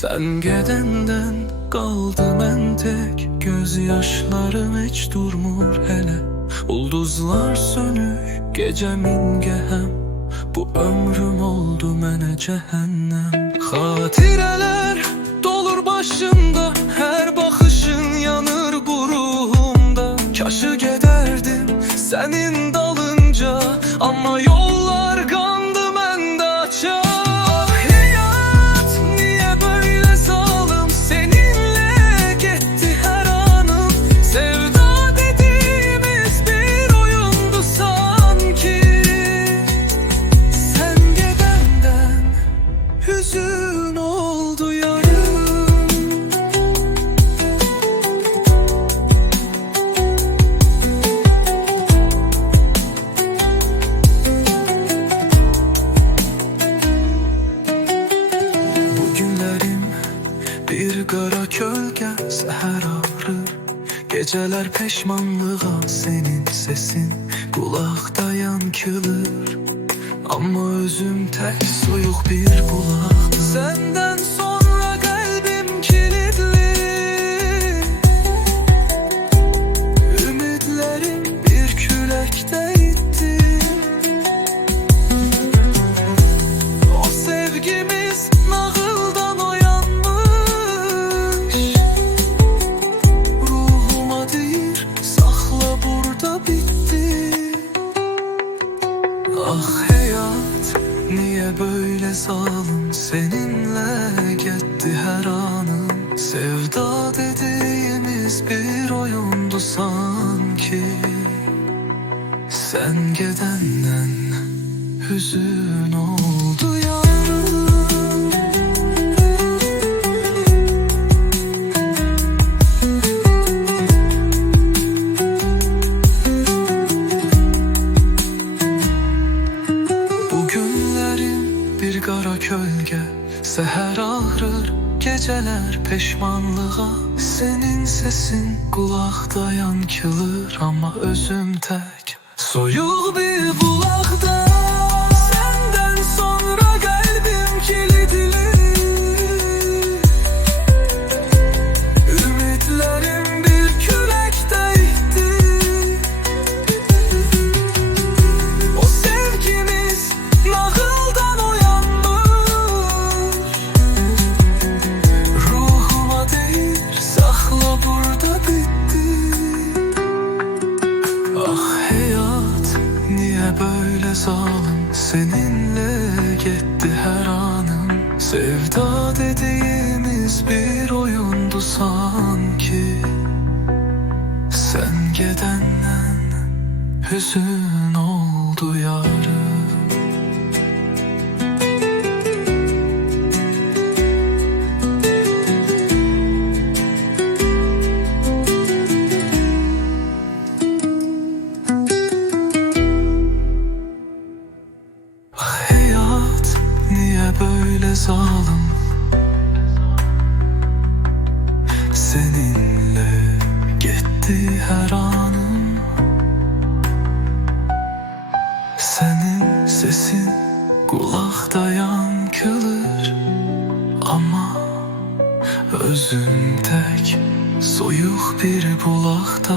Sen gedenden kaldım en tek, gözyaşlarım hiç durmur hele. Ulduzlar sönük gecemin gehem, bu ömrüm oldu mene cehennem. Hatireler dolur başımda, her bakışın yanır bu ruhumda. Kaşı giderdim senin dalınca, ama yollar gandı mende açar. Hüzün oldu yarım. Bugünlerim bir kara kölge, seher ağrır. Geceler peşmanlığa, senin sesin kulakta yankıdır. Ama özüm tek soyuk bir bulak. Senden sonra kalbim kilitli, ümitlerim bir külekte gitti. O sevgimiz nağıldan oyanmış, ruhuma değil sakla burada bitti. Ah hayat, niye böyle zalim, seninle gitti her anım. Sevda dediğimiz bir oyundu sanki. Sen gidenden hüzün oldu yarım. Bir kara kölge, seher ağrır. Geceler peşmanlığa, senin sesin kulakta yankılır. Ama özüm tek soyuk bir bulakta. Senden sonra kalbim kilitli, ümitlerim bir külekte gitti. O sevgimiz nağıldan burada bitti. Ah hayat, niye böyle zalim, seninle gitti her anım. Sevda dediğimiz bir oyundu sanki. Sen gidenden hüzün oldu yarım. Böyle zalim, seninle gitti her anım. Senin sesin kulakta yankılır. Ama özüm tek soyuk bir bulakta.